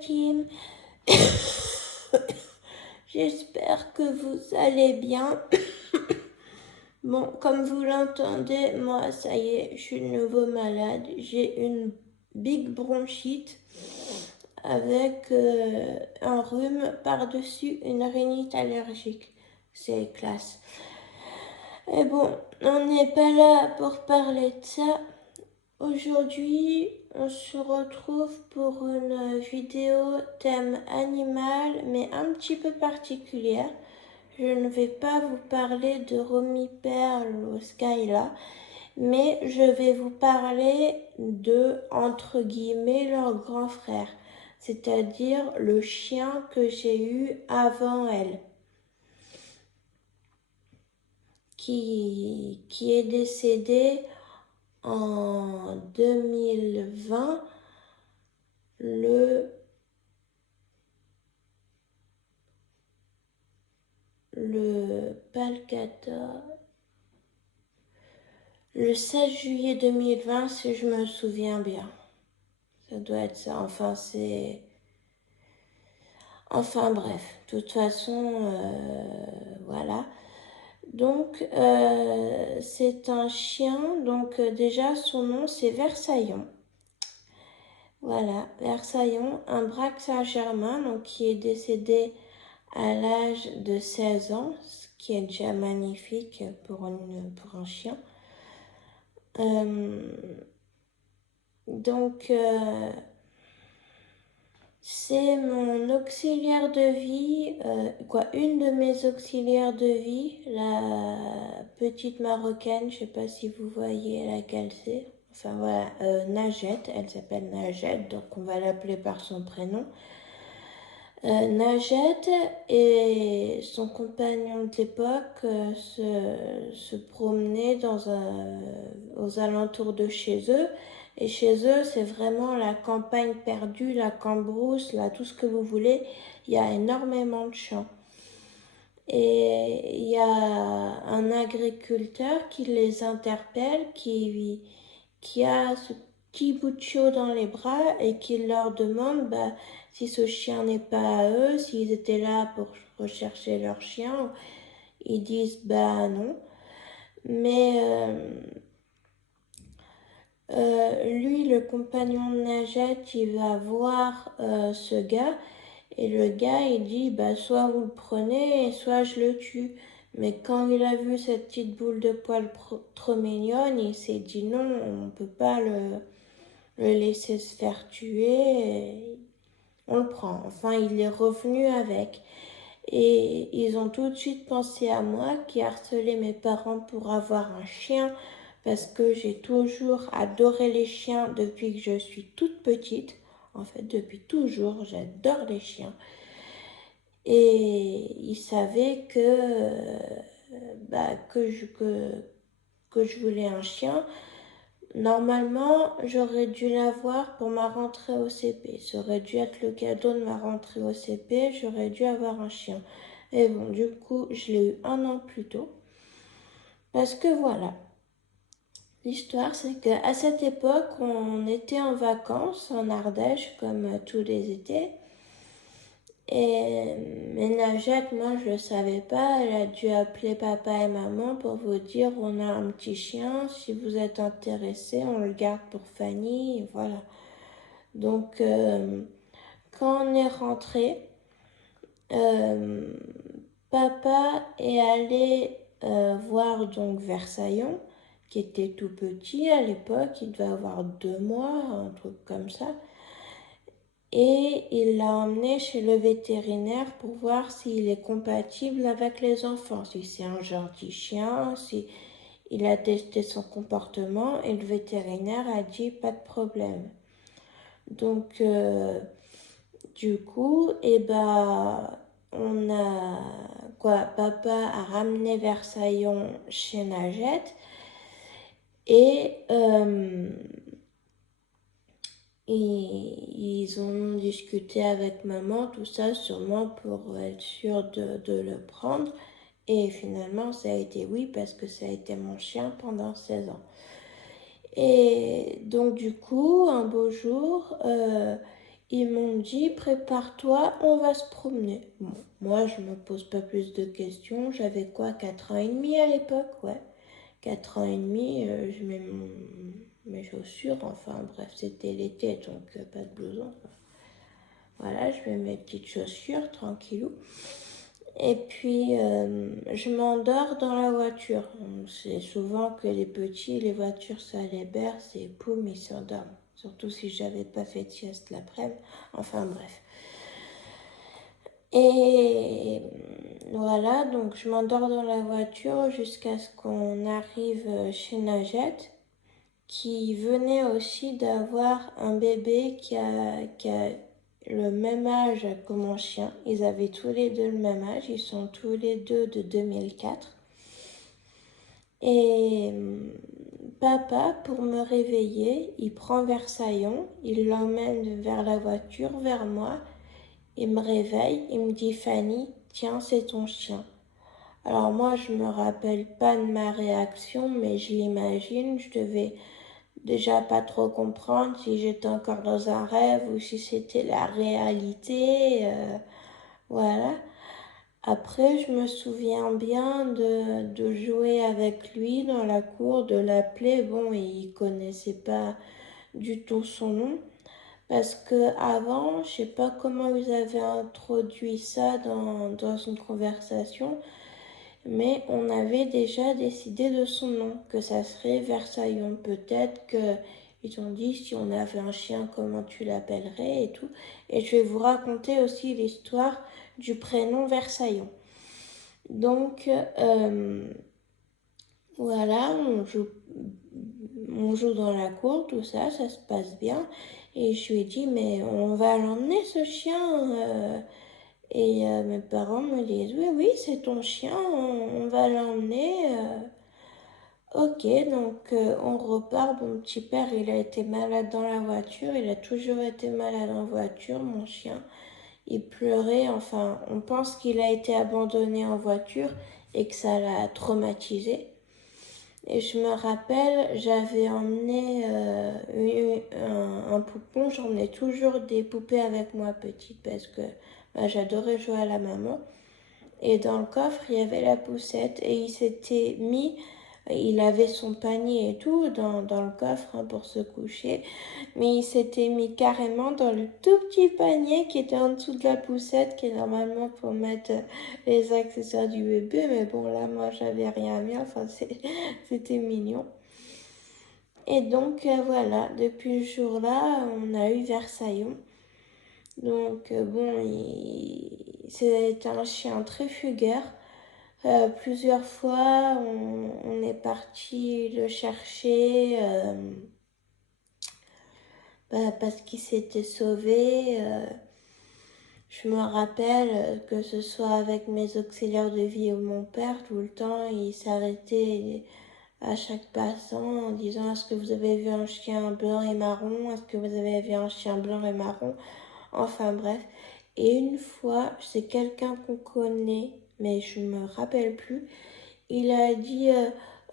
team. J'espère que vous allez bien. Bon, comme vous l'entendez, moi, ça y est, je suis de nouveau malade. J'ai une big bronchite avec un rhume par-dessus une rhinite allergique. C'est classe. Et bon, on n'est pas là pour parler de ça. Aujourd'hui, on se retrouve pour une vidéo thème animal, mais un petit peu particulière. Je ne vais pas vous parler de Romy Pearl ou Skyla, mais je vais vous parler de, entre guillemets, leur grand frère, c'est-à-dire le chien que j'ai eu avant elle, qui est décédé en 2020, pas le 14, le 16 juillet 2020, si je me souviens bien. Ça doit être ça. Enfin bref, de toute façon, voilà. Donc, c'est un chien. Donc, déjà, son nom, c'est Versaillon. Voilà, Versaillon, un braque Saint-Germain, donc qui est décédé à l'âge de 16 ans, ce qui est déjà magnifique pour un chien. Donc, c'est mon auxiliaire de vie, une de mes auxiliaires de vie, la petite marocaine, je sais pas si vous voyez laquelle c'est. Enfin voilà, Najette, elle s'appelle Najette, donc on va l'appeler par son prénom. Najette et son compagnon de l'époque se promenaient aux alentours de chez eux. Et chez eux, c'est vraiment la campagne perdue, la cambrousse, là, tout ce que vous voulez. Il y a énormément de champs. Et il y a un agriculteur qui les interpelle, qui a ce petit bout de chiot dans les bras et qui leur demande si ce chien n'est pas à eux, s'ils étaient là pour rechercher leur chien. Ils disent non. Mais lui, le compagnon de Najette, il va voir ce gars et le gars, il dit soit vous le prenez, soit je le tue. Mais quand il a vu cette petite boule de poil trop mignonne, il s'est dit non, on ne peut pas le laisser se faire tuer. On le prend. Enfin, il est revenu avec. Et ils ont tout de suite pensé à moi qui harcelais mes parents pour avoir un chien parce que j'ai toujours adoré les chiens depuis que je suis toute petite. En fait, depuis toujours, j'adore les chiens. Et ils savaient que je voulais un chien. Normalement, j'aurais dû l'avoir pour ma rentrée au CP. Ça aurait dû être le cadeau de ma rentrée au CP. J'aurais dû avoir un chien. Et bon, du coup, je l'ai eu un an plus tôt. Parce que voilà. L'histoire, c'est qu'à cette époque, on était en vacances en Ardèche, comme tous les étés. Et Najette, moi, je le savais pas. Elle a dû appeler papa et maman pour vous dire on a un petit chien. Si vous êtes intéressés, on le garde pour Fanny. Et voilà. Donc, quand on est rentré, papa est allé voir donc Versaillon, qui était tout petit à l'époque. Il devait avoir 2 mois, un truc comme ça. Et il l'a emmené chez le vétérinaire pour voir s'il est compatible avec les enfants, si c'est un gentil chien, si il a testé son comportement et le vétérinaire a dit pas de problème. Donc du coup, papa a ramené Versaillon chez Najette et ils ont discuté avec maman, tout ça, sûrement pour être sûr de le prendre. Et finalement, ça a été oui, parce que ça a été mon chien pendant 16 ans. Et donc, du coup, un beau jour, Ils m'ont dit, prépare-toi, on va se promener. Bon, moi, je me pose pas plus de questions. J'avais quoi, 4 ans et demi à l'époque, ouais. 4 ans et demi, je mets mes chaussures, enfin bref, c'était l'été, donc pas de blouson. Voilà, je mets mes petites chaussures, tranquillou. Et puis, je m'endors dans la voiture. C'est souvent que les petits, les voitures, ça les berce et poum, ils s'endorment. Surtout si j'avais pas fait de sieste l'après-midi. Enfin bref. Et voilà, donc je m'endors dans la voiture jusqu'à ce qu'on arrive chez Najette, qui venait aussi d'avoir un bébé qui a le même âge que mon chien. Ils avaient tous les deux le même âge, ils sont tous les deux de 2004. Et papa, pour me réveiller, il prend Versaillon, il l'emmène vers la voiture, vers moi. Il me réveille, il me dit Fanny, tiens, c'est ton chien. Alors moi, je me rappelle pas de ma réaction, mais je l'imagine. Je devais déjà pas trop comprendre si j'étais encore dans un rêve ou si c'était la réalité. Voilà. Après, je me souviens bien de jouer avec lui dans la cour, de l'appeler. Bon, il connaissait pas du tout son nom. Parce que avant, je sais pas comment vous avez introduit ça dans une conversation, mais on avait déjà décidé de son nom, que ça serait Versaillon. Peut-être que ils ont dit si on avait un chien, comment tu l'appellerais et tout. Et je vais vous raconter aussi l'histoire du prénom Versaillon. Donc voilà, on joue dans la cour, tout ça, ça se passe bien. Et je lui ai dit, mais on va l'emmener ce chien. Et mes parents me disent, oui, oui, c'est ton chien, on va l'emmener. Ok, donc on repart. Mon petit père, il a été malade dans la voiture, il a toujours été malade en voiture, mon chien. Il pleurait, enfin, on pense qu'il a été abandonné en voiture et que ça l'a traumatisé. Et je me rappelle, j'avais emmené un poupon. J'emmenais toujours des poupées avec moi petite parce que j'adorais jouer à la maman. Et dans le coffre, il y avait la poussette et il s'était mis, il avait son panier et tout dans le coffre pour se coucher, mais il s'était mis carrément dans le tout petit panier qui était en dessous de la poussette, qui est normalement pour mettre les accessoires du bébé, mais bon là moi j'avais rien mis, enfin c'était mignon. Et donc voilà, depuis ce jour-là, on a eu Versaillon. Donc bon, c'est un chien très fugueur. Plusieurs fois, on est parti le chercher parce qu'il s'était sauvé. Je me rappelle que ce soit avec mes auxiliaires de vie ou mon père, tout le temps, il s'arrêtait à chaque passant en disant est-ce que vous avez vu un chien blanc et marron? Est-ce que vous avez vu un chien blanc et marron? Enfin bref. Et une fois, c'est quelqu'un qu'on connaît, mais je me rappelle plus. Il a dit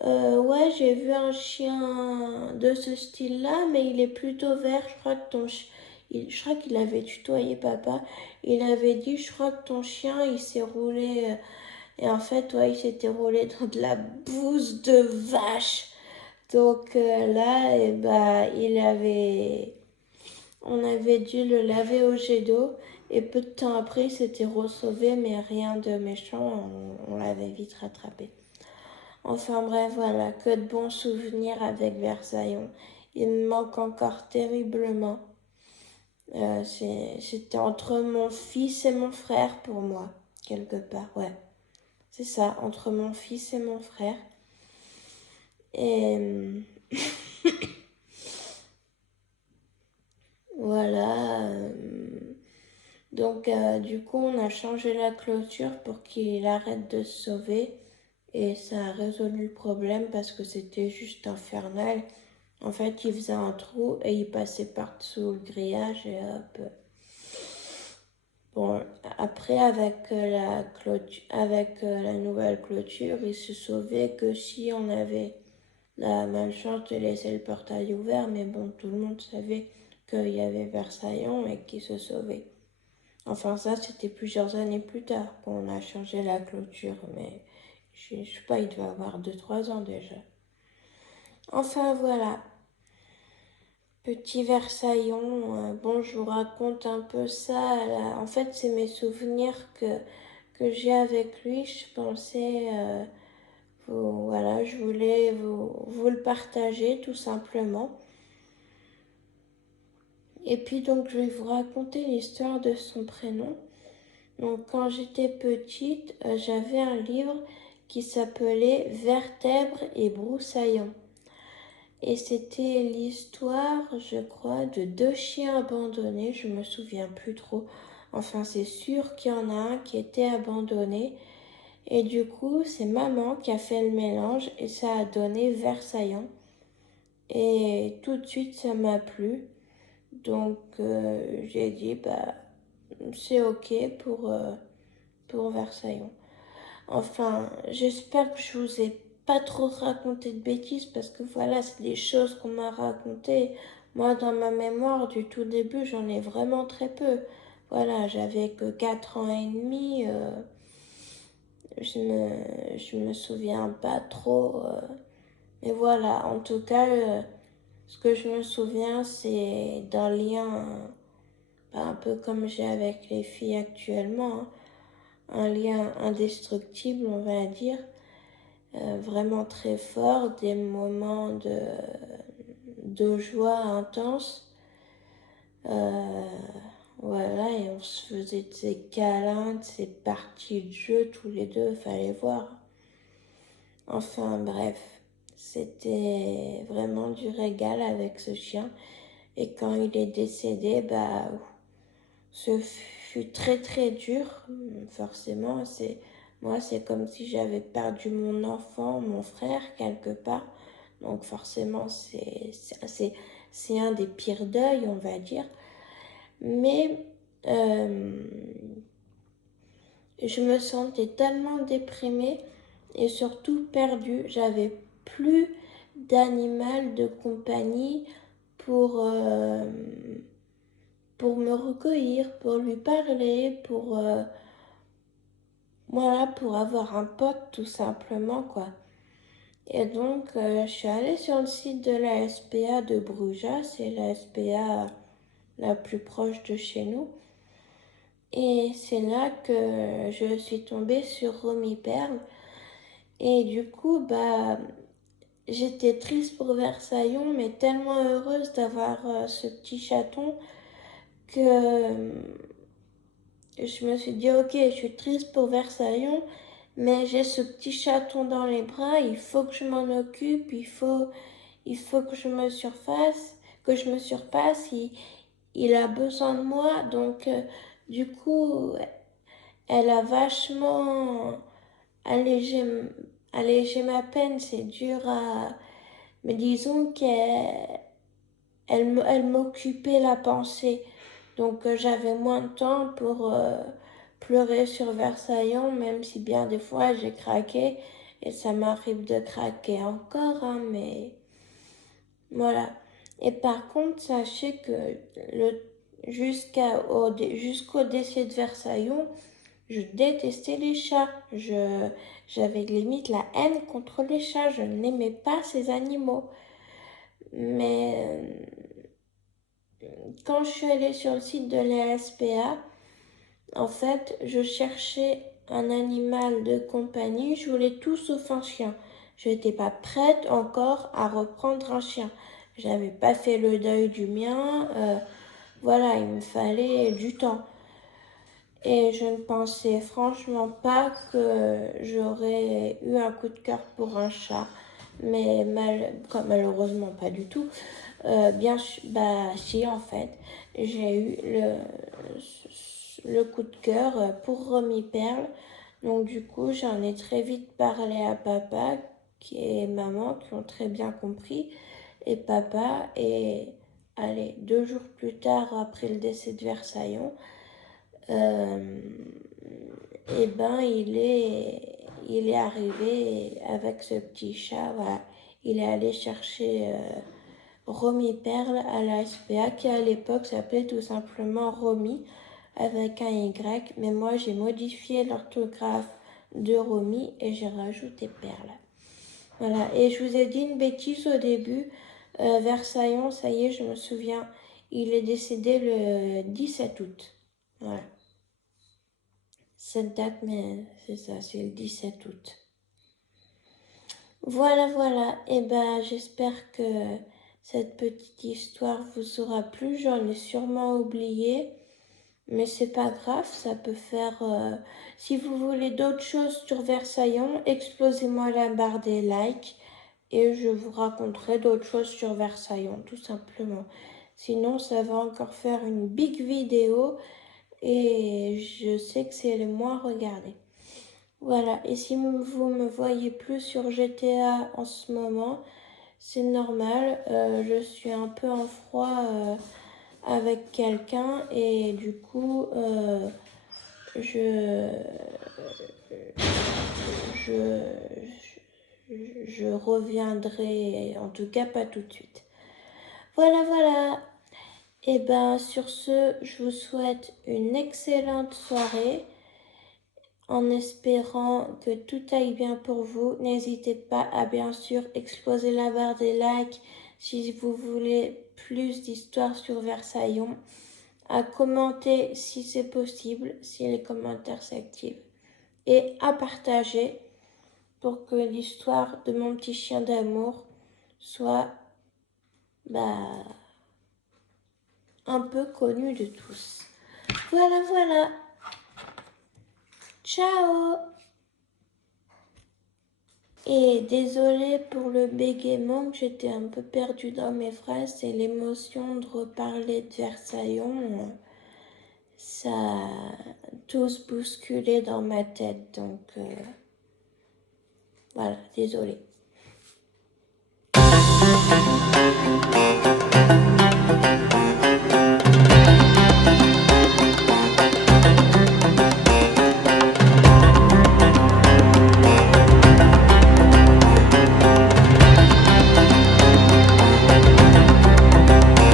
ouais, j'ai vu un chien de ce style-là, mais il est plutôt vert. Je crois que je crois qu'il avait tutoyé papa. Il avait dit je crois que ton chien il s'est roulé et en fait ouais, il s'était roulé dans de la bouse de vache. Donc là on avait dû le laver au jet d'eau. Et peu de temps après, il s'était ressauvé, mais rien de méchant, on l'avait vite rattrapé. Enfin bref, voilà, que de bons souvenirs avec Versaillon. Il me manque encore terriblement. C'était entre mon fils et mon frère pour moi, quelque part, ouais. C'est ça, entre mon fils et mon frère. Et voilà. Donc du coup, on a changé la clôture pour qu'il arrête de se sauver. Et ça a résolu le problème parce que c'était juste infernal. En fait, il faisait un trou et il passait par-dessous le grillage et hop. Bon, après, avec la nouvelle clôture, il se sauvait que si on avait la malchance de laisser le portail ouvert. Mais bon, tout le monde savait qu'il y avait Versaillon et qu'il se sauvait. Enfin, ça, c'était plusieurs années plus tard qu'on a changé la clôture, mais je sais pas, il devait avoir 2-3 ans déjà. Enfin, voilà. Petit Versaillon, bon, je vous raconte un peu ça. Là. En fait, c'est mes souvenirs que j'ai avec lui. Je pensais, voilà, je voulais vous le partager tout simplement. Et puis donc, je vais vous raconter l'histoire de son prénom. Donc, quand j'étais petite, j'avais un livre qui s'appelait Vertèbres et broussaillons. Et c'était l'histoire, je crois, de 2 chiens abandonnés. Je me souviens plus trop. Enfin, c'est sûr qu'il y en a un qui était abandonné. Et du coup, c'est maman qui a fait le mélange et ça a donné Versaillon. Et tout de suite, ça m'a plu. Donc, j'ai dit, bah, c'est ok pour Versaillon. Enfin, j'espère que je vous ai pas trop raconté de bêtises parce que voilà, c'est des choses qu'on m'a racontées. Moi, dans ma mémoire du tout début, j'en ai vraiment très peu. Voilà, j'avais que 4 ans et demi. Je me souviens pas trop. Mais voilà, en tout cas, ce que je me souviens, c'est d'un lien un peu comme j'ai avec les filles actuellement. Hein, un lien indestructible, on va dire. Vraiment très fort, des moments de joie intense. Voilà, et on se faisait de ces câlins, de ces parties de jeu tous les deux, fallait voir. Enfin bref, c'était vraiment du régal avec ce chien. Et quand il est décédé, bah, ce fut très très dur, forcément. Moi, c'est comme si j'avais perdu mon enfant, mon frère, quelque part. Donc forcément, c'est un des pires deuils, on va dire. Mais je me sentais tellement déprimée et surtout perdue. J'avais plus d'animal de compagnie pour, pour me recueillir, pour lui parler, voilà, pour avoir un pote tout simplement, quoi. Et donc, je suis allée sur le site de la SPA de Bruges, c'est la SPA la plus proche de chez nous. Et c'est là que je suis tombée sur Romy Perle. Et du coup, bah, j'étais triste pour Versaillon, mais tellement heureuse d'avoir ce petit chaton que je me suis dit, ok, je suis triste pour Versaillon, mais j'ai ce petit chaton dans les bras, il faut que je m'en occupe, il faut que je me surfasse, que je me surpasse, il a besoin de moi, donc du coup, elle a vachement allégé, allégé ma peine, c'est dur à... Mais disons elle m'occupait la pensée, donc j'avais moins de temps pour pleurer sur Versaillon, même si bien des fois j'ai craqué, et ça m'arrive de craquer encore, hein, mais voilà. Et par contre, sachez que jusqu'au décès de Versaillon, je détestais les chats. J'avais limite la haine contre les chats. Je n'aimais pas ces animaux. Mais quand je suis allée sur le site de la SPA, en fait, je cherchais un animal de compagnie. Je voulais tout sauf un chien. Je n'étais pas prête encore à reprendre un chien. Je n'avais pas fait le deuil du mien. Voilà, il me fallait du temps. Et je ne pensais franchement pas que j'aurais eu un coup de cœur pour un chat. Mais malheureusement pas du tout. Bah si, en fait, j'ai eu le coup de cœur pour Romy Perle. Donc du coup, j'en ai très vite parlé à papa et maman qui ont très bien compris. Et papa, et allez, 2 jours plus tard après le décès de Versaillon, et ben il est arrivé avec ce petit chat, voilà. Il est allé chercher Romy Perle à la SPA, qui à l'époque s'appelait tout simplement Romy avec un Y, mais moi j'ai modifié l'orthographe de Romy et j'ai rajouté Perle. Voilà, et je vous ai dit une bêtise au début, Versaillon, ça y est, je me souviens, il est décédé le 17 août. Voilà. Cette date, mais c'est ça, c'est le 17 août. Voilà, voilà. Et ben, j'espère que cette petite histoire vous aura plu. J'en ai sûrement oublié, mais c'est pas grave. Ça peut faire. Si vous voulez d'autres choses sur Versaillon, explosez-moi la barre des likes et je vous raconterai d'autres choses sur Versaillon, tout simplement. Sinon, ça va encore faire une big vidéo et je sais que c'est le moins regardé. Voilà, et si vous me voyez plus sur GTA en ce moment, c'est normal, je suis un peu en froid avec quelqu'un et du coup, je, je, je reviendrai, en tout cas pas tout de suite. Voilà, voilà. Et ben sur ce, je vous souhaite une excellente soirée. En espérant que tout aille bien pour vous, n'hésitez pas à bien sûr exploser la barre des likes si vous voulez plus d'histoires sur Versaillon, à commenter si c'est possible, si les commentaires s'activent, et à partager pour que l'histoire de mon petit chien d'amour soit un peu connue de tous. Voilà, voilà. Ciao! Et désolée pour le bégaiement, que j'étais un peu perdue dans mes phrases, c'est l'émotion de reparler de Versaillon. Ça a tout se bousculé dans ma tête, donc voilà, désolée.